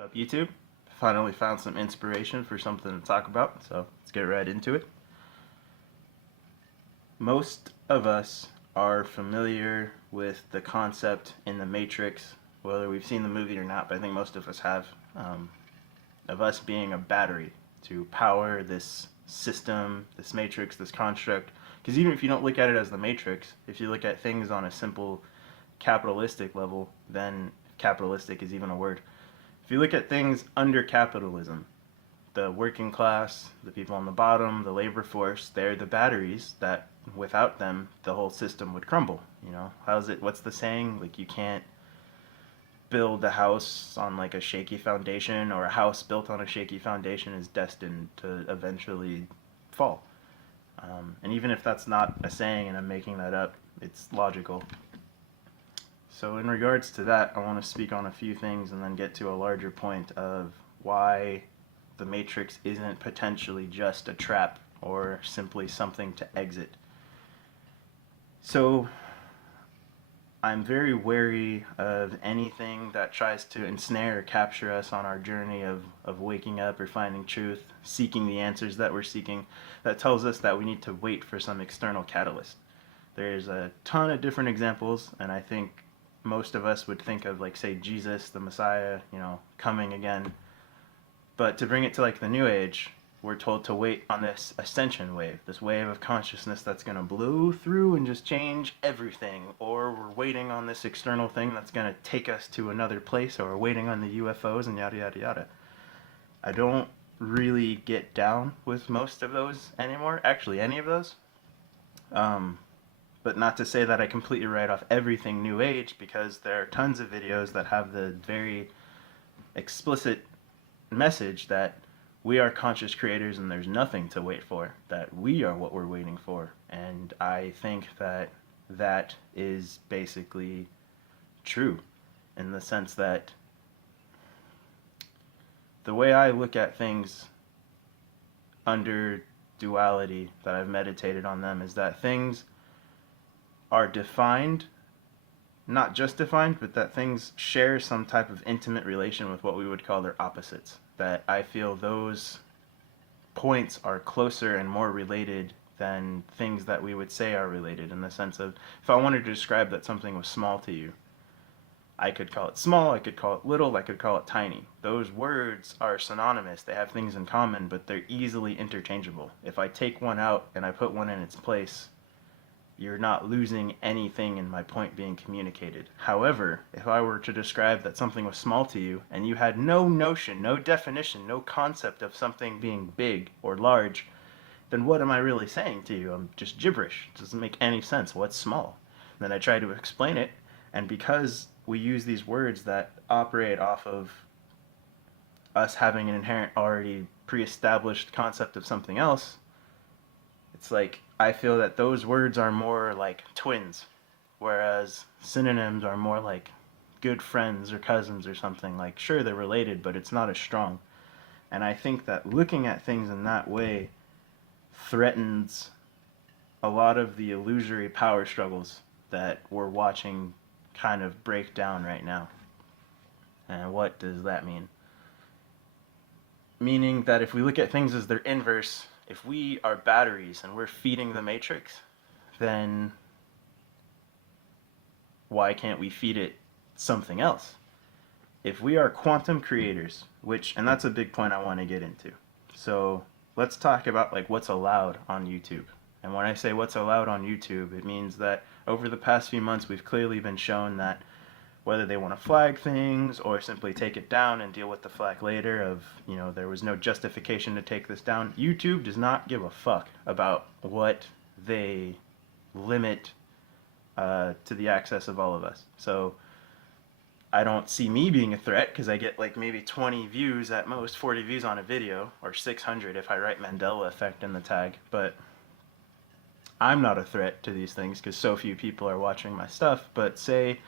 Up YouTube? Finally found some inspiration for something to talk about, so let's get right into it. Most of us are familiar with the concept in the Matrix, whether we've seen the movie or not, but I think most of us have, of us being a battery to power this system, this matrix, this construct. Because even if you don't look at it as the matrix, if you look at things on a simple capitalistic level, then capitalistic is even a word. If you look at things under capitalism, the working class, the people on the bottom, the labor force, they're the batteries that without them the whole system would crumble. What's the saying? Like, you can't build a house on like a shaky foundation, or a house built on a shaky foundation is destined to eventually fall. And even if that's not a saying and I'm making that up, it's logical. So in regards to that, I want to speak on a few things and then get to a larger point of why the Matrix isn't potentially just a trap or simply something to exit. So I'm very wary of anything that tries to ensnare or capture us on our journey of waking up or finding truth, seeking the answers that we're seeking, that tells us that we need to wait for some external catalyst. There's a ton of different examples, and I think most of us would think of, like, say, Jesus, the Messiah, coming again. But to bring it to, like, the New Age, we're told to wait on this ascension wave, this wave of consciousness that's going to blow through and just change everything. Or we're waiting on this external thing that's going to take us to another place, or we're waiting on the UFOs and yada yada yada. I don't really get down with most of those anymore, actually any of those. But not to say that I completely write off everything New Age, because there are tons of videos that have the very explicit message that we are conscious creators and there's nothing to wait for, that we are what we're waiting for. And I think that that is basically true, in the sense that the way I look at things under duality, that I've meditated on them, is that things are defined, not just defined, but that things share some type of intimate relation with what we would call their opposites. That I feel those points are closer and more related than things that we would say are related, in the sense of, if I wanted to describe that something was small to you, I could call it small, I could call it little, I could call it tiny. Those words are synonymous, they have things in common, but they're easily interchangeable. If I take one out and I put one in its place, you're not losing anything in my point being communicated. However, if I were to describe that something was small to you and you had no notion, no definition, no concept of something being big or large, then what am I really saying to you? I'm just gibberish. It doesn't make any sense. What's small? And then I try to explain it, and because we use these words that operate off of us having an inherent, already pre-established concept of something else, it's like, I feel that those words are more like twins, whereas synonyms are more like good friends or cousins or something. Like, sure, they're related, but it's not as strong. And I think that looking at things in that way threatens a lot of the illusory power struggles that we're watching kind of break down right now. And what does that mean? Meaning that if we look at things as their inverse, if we are batteries and we're feeding the matrix, then why can't we feed it something else? If we are quantum creators, and that's a big point I want to get into. So let's talk about, like, what's allowed on YouTube. And when I say what's allowed on YouTube, it means that over the past few months we've clearly been shown that whether they want to flag things or simply take it down and deal with the flag later of, there was no justification to take this down, YouTube does not give a fuck about what they limit to the access of all of us. So I don't see me being a threat, because I get like maybe 20 views at most, 40 views on a video, or 600 if I write Mandela effect in the tag. But I'm not a threat to these things because so few people are watching my stuff. But say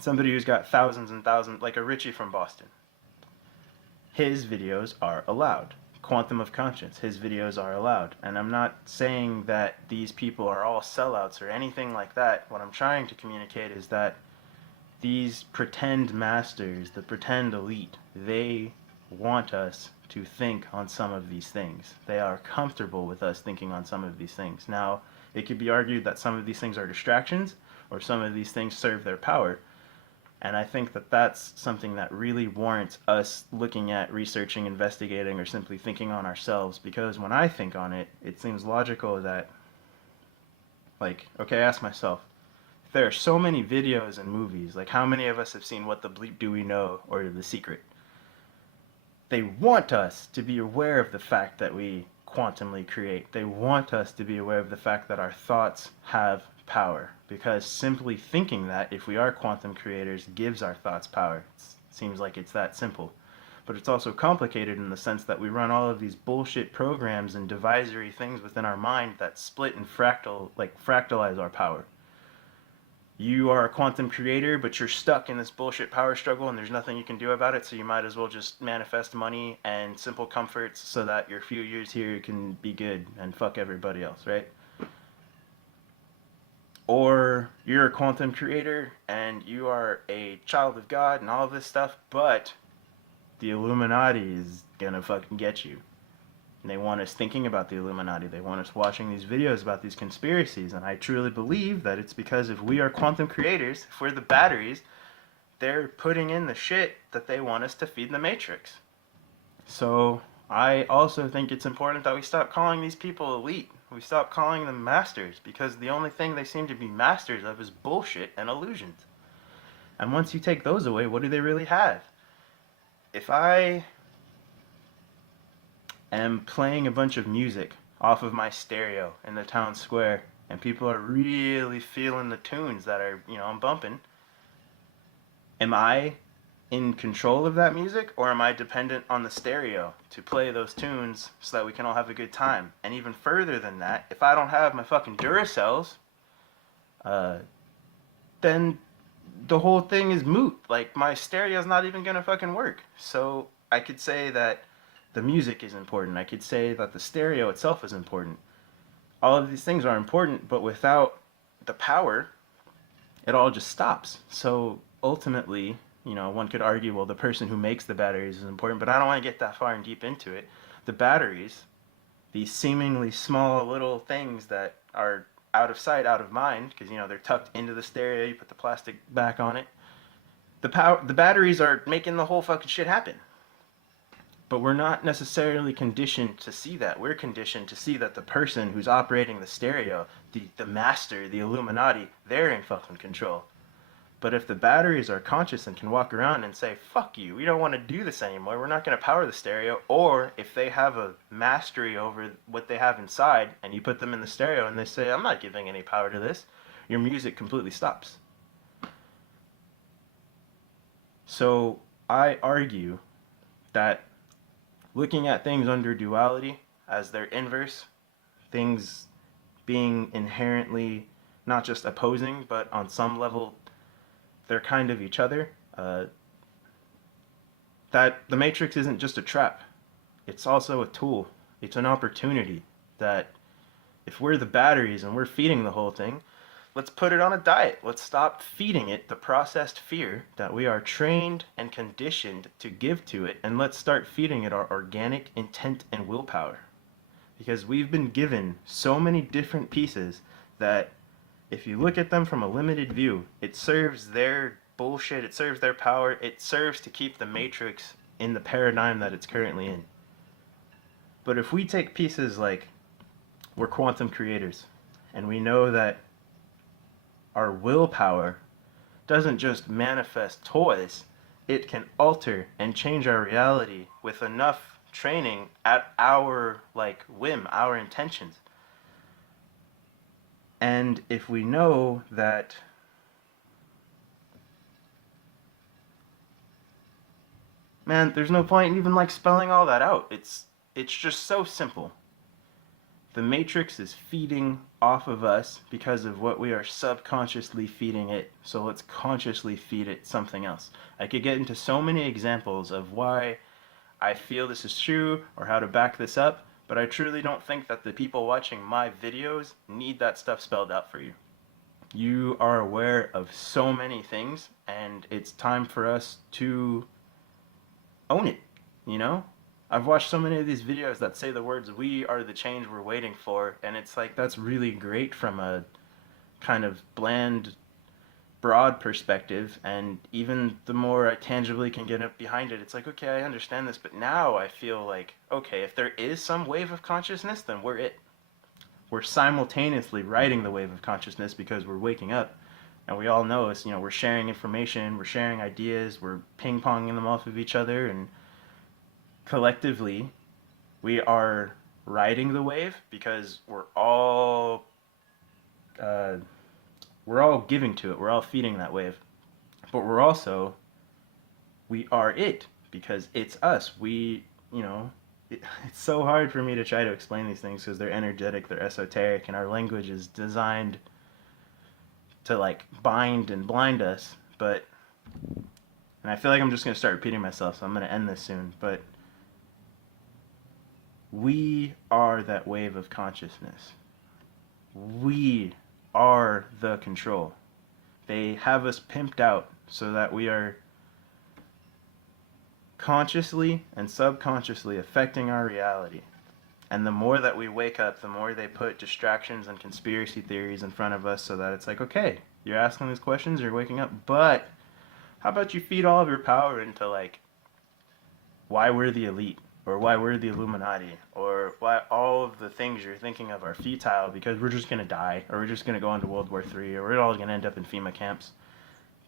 somebody who's got thousands and thousands, like a Richie from Boston, his videos are allowed. Quantum of Conscience, his videos are allowed. And I'm not saying that these people are all sellouts or anything like that. What I'm trying to communicate is that these pretend masters, the pretend elite, they want us to think on some of these things. They are comfortable with us thinking on some of these things. Now, it could be argued that some of these things are distractions, or some of these things serve their power. And I think that that's something that really warrants us looking at, researching, investigating, or simply thinking on ourselves. Because when I think on it, it seems logical that, like, okay, I ask myself, if there are so many videos and movies, like, how many of us have seen What the Bleep Do We Know or The Secret? They want us to be aware of the fact that we quantumly create. They want us to be aware of the fact that our thoughts have power, because simply thinking that, if we are quantum creators, gives our thoughts power. It seems like it's that simple. But it's also complicated in the sense that we run all of these bullshit programs and divisory things within our mind that split and fractalize our power. You are a quantum creator, but you're stuck in this bullshit power struggle and there's nothing you can do about it, so you might as well just manifest money and simple comforts so that your few years here can be good and fuck everybody else, right? Or you're a quantum creator and you are a child of God and all of this stuff, but the Illuminati is gonna fucking get you. And they want us thinking about the Illuminati. They want us watching these videos about these conspiracies. And I truly believe that it's because if we are quantum creators, if we're the batteries, they're putting in the shit that they want us to feed the Matrix. So I also think it's important that we stop calling these people elite. We stop calling them masters, because the only thing they seem to be masters of is bullshit and illusions. And once you take those away, what do they really have? If I am playing a bunch of music off of my stereo in the town square and people are really feeling the tunes that are, I'm bumping, am I in control of that music, or am I dependent on the stereo to play those tunes so that we can all have a good time? And even further than that, if I don't have my fucking Duracells, then the whole thing is moot. Like, my stereo's not even gonna fucking work. So I could say that the music is important. I could say that the stereo itself is important. All of these things are important, but without the power, it all just stops. So ultimately, one could argue, well, the person who makes the batteries is important, but I don't want to get that far and deep into it. The batteries, these seemingly small little things that are out of sight, out of mind, because, they're tucked into the stereo, you put the plastic back on it. The batteries are making the whole fucking shit happen. But we're not necessarily conditioned to see that. We're conditioned to see that the person who's operating the stereo, the master, the Illuminati, they're in fucking control. But if the batteries are conscious and can walk around and say, fuck you, we don't want to do this anymore, we're not going to power the stereo, or if they have a mastery over what they have inside and you put them in the stereo and they say, I'm not giving any power to this, your music completely stops. So I argue that looking at things under duality as their inverse, things being inherently not just opposing, but on some level they're kind of each other, that the Matrix isn't just a trap. It's also a tool. It's an opportunity that if we're the batteries and we're feeding the whole thing, let's put it on a diet. Let's stop feeding it the processed fear that we are trained and conditioned to give to it, and let's start feeding it our organic intent and willpower. Because we've been given so many different pieces that if you look at them from a limited view, it serves their bullshit, it serves their power, it serves to keep the Matrix in the paradigm that it's currently in. But if we take pieces like we're quantum creators, and we know that our willpower doesn't just manifest toys, it can alter and change our reality with enough training at our whim, our intentions. And if we know that there's no point in even spelling all that out. It's just so simple. The Matrix is feeding off of us because of what we are subconsciously feeding it. So let's consciously feed it something else. I could get into so many examples of why I feel this is true or how to back this up, but I truly don't think that the people watching my videos need that stuff spelled out for you. You are aware of so many things, and it's time for us to own it, you know? I've watched so many of these videos that say the words, "We are the change we're waiting for," and it's like that's really great from a kind of bland, broad perspective, and even the more I tangibly can get up behind it, it's like, okay, I understand this, but now I feel like, okay, if there is some wave of consciousness, then we're it. We're simultaneously riding the wave of consciousness because we're waking up, and we all know it's, we're sharing information, we're sharing ideas, we're ping-ponging them off of each other, and collectively we are riding the wave because uh, we're all giving to it, we're all feeding that wave, but we are it because it's us. It's so hard for me to try to explain these things because they're energetic, they're esoteric, and our language is designed to like bind and blind us. But, and I feel like I'm just going to start repeating myself, so I'm going to end this soon. But we are that wave of consciousness. We are the control. They have us pimped out so that we are consciously and subconsciously affecting our reality. And the more that we wake up, the more they put distractions and conspiracy theories in front of us so that it's like, okay, you're asking these questions, you're waking up, but how about you feed all of your power into like why we're the elite or why we're the Illuminati or why all of the things you're thinking of are futile because we're just going to die or we're just going to go into World War III or we're all going to end up in FEMA camps.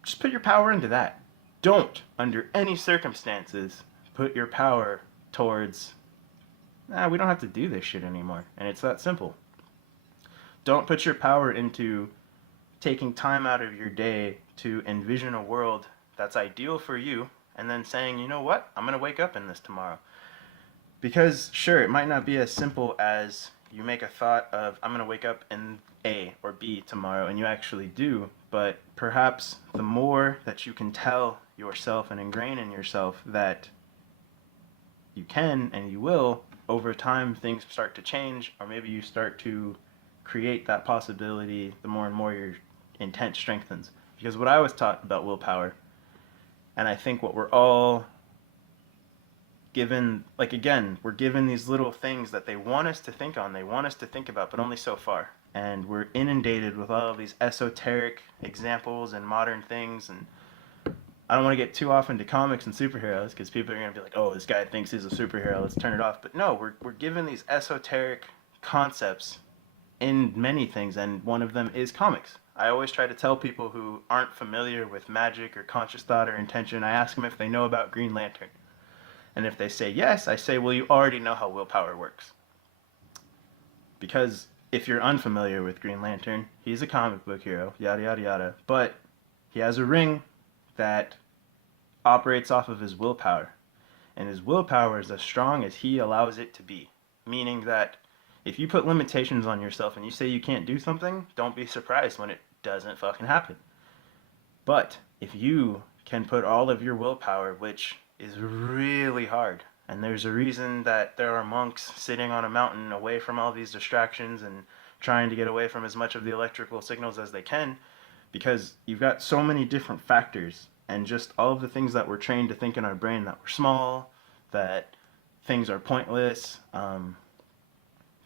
Just put your power into that. Don't, under any circumstances, put your power towards, we don't have to do this shit anymore. And it's that simple. Don't put your power into taking time out of your day to envision a world that's ideal for you and then saying, you know what, I'm going to wake up in this tomorrow. Because, sure, it might not be as simple as you make a thought of, I'm going to wake up in A or B tomorrow, and you actually do, but perhaps the more that you can tell yourself and ingrain in yourself that you can and you will, over time things start to change, or maybe you start to create that possibility the more and more your intent strengthens. Because what I was taught about willpower, and I think what we're all given, like again, we're given these little things that they want us to think on, they want us to think about, but only so far. And we're inundated with all of these esoteric examples and modern things, and I don't want to get too off into comics and superheroes because people are going to be like, oh, this guy thinks he's a superhero, let's turn it off. But no, we're given these esoteric concepts in many things, and one of them is comics. I always try to tell people who aren't familiar with magic or conscious thought or intention, I ask them if they know about Green Lantern. And if they say yes, I say, well, you already know how willpower works. Because if you're unfamiliar with Green Lantern, he's a comic book hero, yada, yada, yada. But he has a ring that operates off of his willpower. And his willpower is as strong as he allows it to be. Meaning that if you put limitations on yourself and you say you can't do something, don't be surprised when it doesn't fucking happen. But if you can put all of your willpower, which is really hard, and there's a reason that there are monks sitting on a mountain away from all these distractions and trying to get away from as much of the electrical signals as they can, because you've got so many different factors and just all of the things that we're trained to think in our brain that we're small, that things are pointless.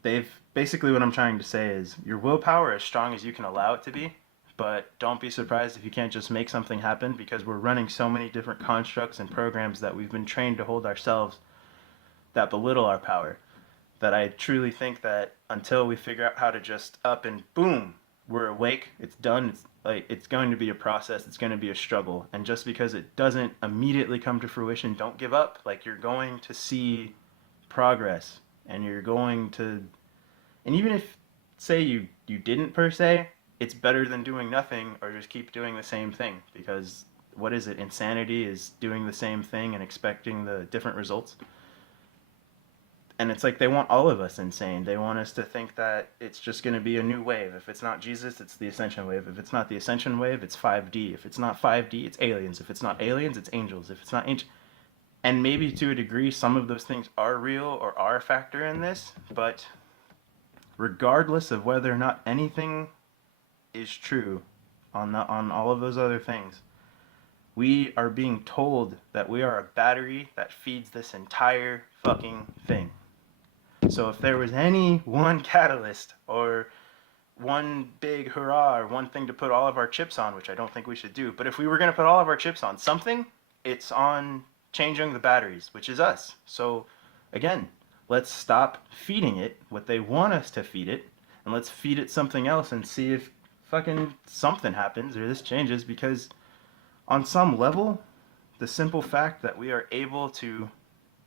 They've basically what I'm trying to say is your willpower is strong as you can allow it to be, but don't be surprised if you can't just make something happen because we're running so many different constructs and programs that we've been trained to hold ourselves that belittle our power. That I truly think that until we figure out how to just up and boom, we're awake, it's done, it's going to be a process, it's going to be a struggle. And just because it doesn't immediately come to fruition, don't give up. Like you're going to see progress and you're going to, and even if say you didn't per se, it's better than doing nothing or just keep doing the same thing because what is it? Insanity is doing the same thing and expecting the different results. And it's like they want all of us insane. They want us to think that it's just going to be a new wave. If it's not Jesus, it's the ascension wave. If it's not the ascension wave, it's 5D. If it's not 5D, it's aliens. If it's not aliens, it's angels. If it's not angels, and maybe to a degree, some of those things are real or are a factor in this, but regardless of whether or not anything is true, on all of those other things. We are being told that we are a battery that feeds this entire fucking thing. So if there was any one catalyst or one big hurrah or one thing to put all of our chips on, which I don't think we should do, but if we were going to put all of our chips on something, it's on changing the batteries, which is us. So again, let's stop feeding it what they want us to feed it, and let's feed it something else and see if fucking something happens or this changes, because on some level, the simple fact that we are able to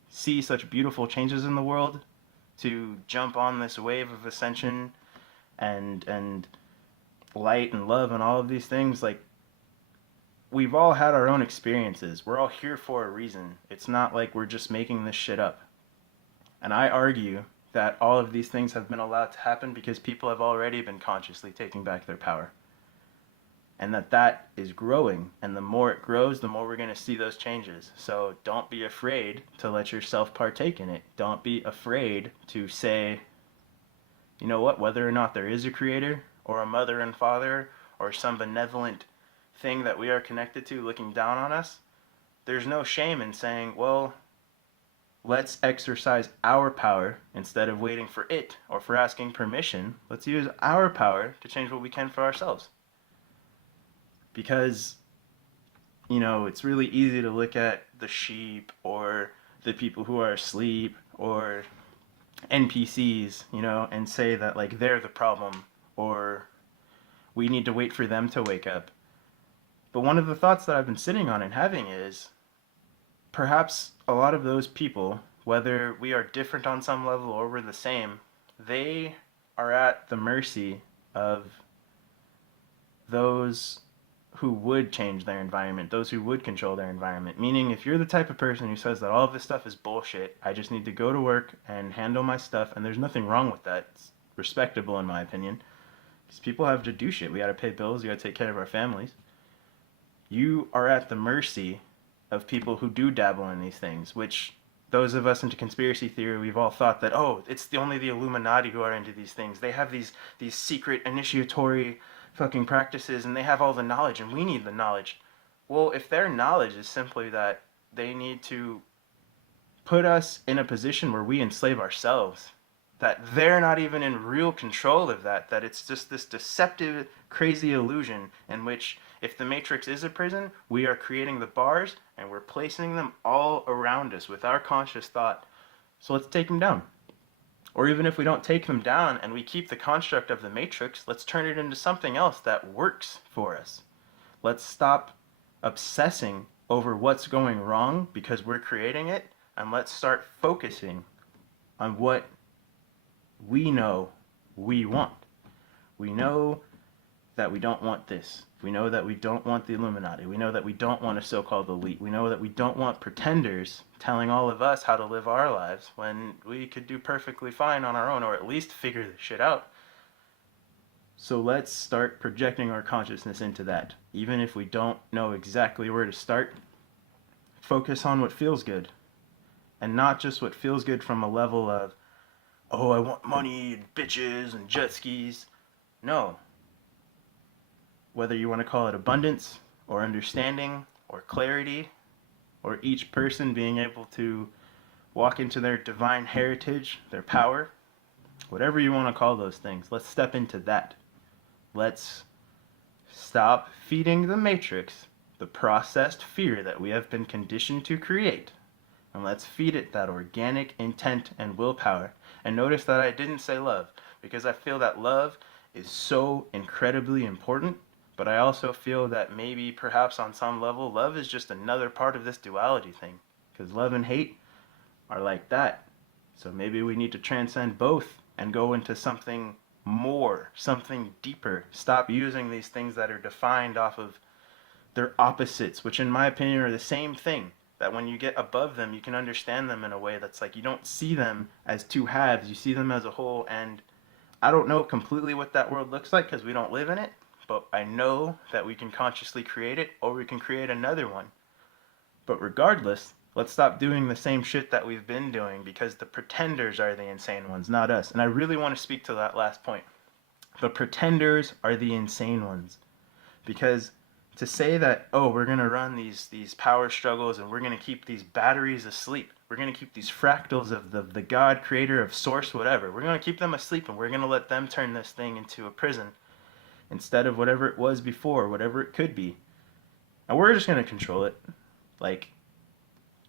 see such beautiful changes in the world, to jump on this wave of ascension and light and love and all of these things, like, we've all had our own experiences. We're all here for a reason. It's not like we're just making this shit up. And I argue that all of these things have been allowed to happen because people have already been consciously taking back their power. And that is growing. And the more it grows, the more we're going to see those changes. So don't be afraid to let yourself partake in it. Don't be afraid to say, you know what, whether or not there is a creator or a mother and father or some benevolent thing that we are connected to looking down on us, there's no shame in saying, well, let's exercise our power instead of waiting for it or for asking permission. Let's use our power to change what we can for ourselves. Because, you know, it's really easy to look at the sheep or the people who are asleep or NPCs, you know, and say that, like, they're the problem or we need to wait for them to wake up. But one of the thoughts that I've been sitting on and having is, perhaps a lot of those people, whether we are different on some level or we're the same, they are at the mercy of those who would change their environment, those who would control their environment. Meaning, if you're the type of person who says that all of this stuff is bullshit, I just need to go to work and handle my stuff, and there's nothing wrong with that. It's respectable in my opinion. Because people have to do shit. We gotta pay bills, we gotta take care of our families. You are at the mercy of people who do dabble in these things, which those of us into conspiracy theory, we've all thought that, oh, it's only the Illuminati who are into these things. They have these secret initiatory fucking practices and they have all the knowledge and we need the knowledge. Well, if their knowledge is simply that they need to put us in a position where we enslave ourselves, that they're not even in real control of that it's just this deceptive, crazy illusion in which, if the Matrix is a prison, we are creating the bars and we're placing them all around us with our conscious thought. So let's take them down. Or even if we don't take them down and we keep the construct of the Matrix, let's turn it into something else that works for us. Let's stop obsessing over what's going wrong because we're creating it, and let's start focusing on what we know we want. We know that we don't want this. We know that we don't want the Illuminati. We know that we don't want a so-called elite. We know that we don't want pretenders telling all of us how to live our lives when we could do perfectly fine on our own, or at least figure this shit out. So let's start projecting our consciousness into that. Even if we don't know exactly where to start, focus on what feels good. And not just what feels good from a level of, oh, I want money and bitches and jet skis. No. Whether you want to call it abundance or understanding or clarity, or each person being able to walk into their divine heritage, their power, whatever you want to call those things, let's step into that. Let's stop feeding the Matrix the processed fear that we have been conditioned to create, and let's feed it that organic intent and willpower. And notice that I didn't say love, because I feel that love is so incredibly important. But I also feel that maybe, perhaps on some level, love is just another part of this duality thing. Because love and hate are like that. So maybe we need to transcend both and go into something more, something deeper. Stop using these things that are defined off of their opposites, which in my opinion are the same thing. That when you get above them, you can understand them in a way that's like, you don't see them as two halves, you see them as a whole. And I don't know completely what that world looks like because we don't live in it. But I know that we can consciously create it, or we can create another one. But regardless, let's stop doing the same shit that we've been doing, because the pretenders are the insane ones, not us. And I really want to speak to that last point. The pretenders are the insane ones. Because to say that, oh, we're going to run these power struggles and we're going to keep these batteries asleep. We're going to keep these fractals of the God, creator of source, whatever. We're going to keep them asleep and we're going to let them turn this thing into a prison instead of whatever it was before, whatever it could be. And we're just going to control it. Like,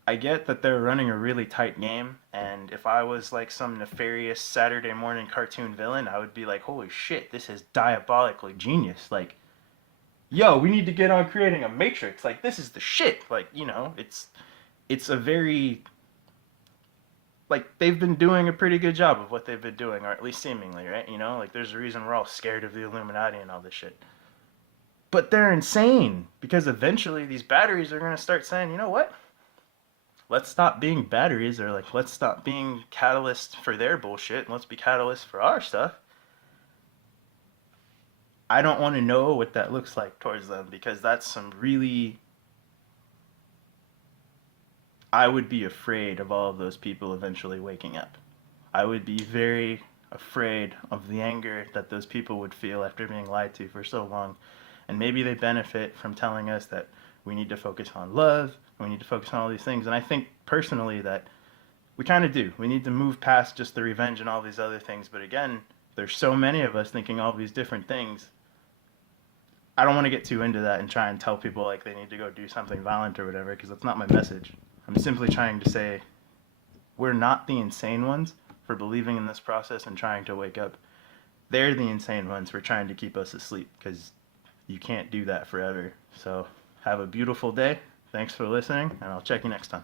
I get that they're running a really tight game, and if I was like some nefarious Saturday morning cartoon villain, I would be like, holy shit, this is diabolically genius. Like, yo, we need to get on creating a matrix. Like, this is the shit. Like, it's a very, like, they've been doing a pretty good job of what they've been doing, or at least seemingly, right? Like, there's a reason we're all scared of the Illuminati and all this shit. But they're insane, because eventually these batteries are going to start saying, you know what? Let's stop being batteries, or like, let's stop being catalysts for their bullshit and let's be catalysts for our stuff. I don't want to know what that looks like towards them, because that's some really, I would be afraid of all of those people eventually waking up. I would be very afraid of the anger that those people would feel after being lied to for so long. And maybe they benefit from telling us that we need to focus on love, we need to focus on all these things. And I think personally that we kind of do. We need to move past just the revenge and all these other things. But again, there's so many of us thinking all these different things. I don't want to get too into that and try and tell people like they need to go do something violent or whatever, because that's not my message. I'm simply trying to say we're not the insane ones for believing in this process and trying to wake up. They're the insane ones for trying to keep us asleep, because you can't do that forever. So have a beautiful day. Thanks for listening, and I'll check you next time.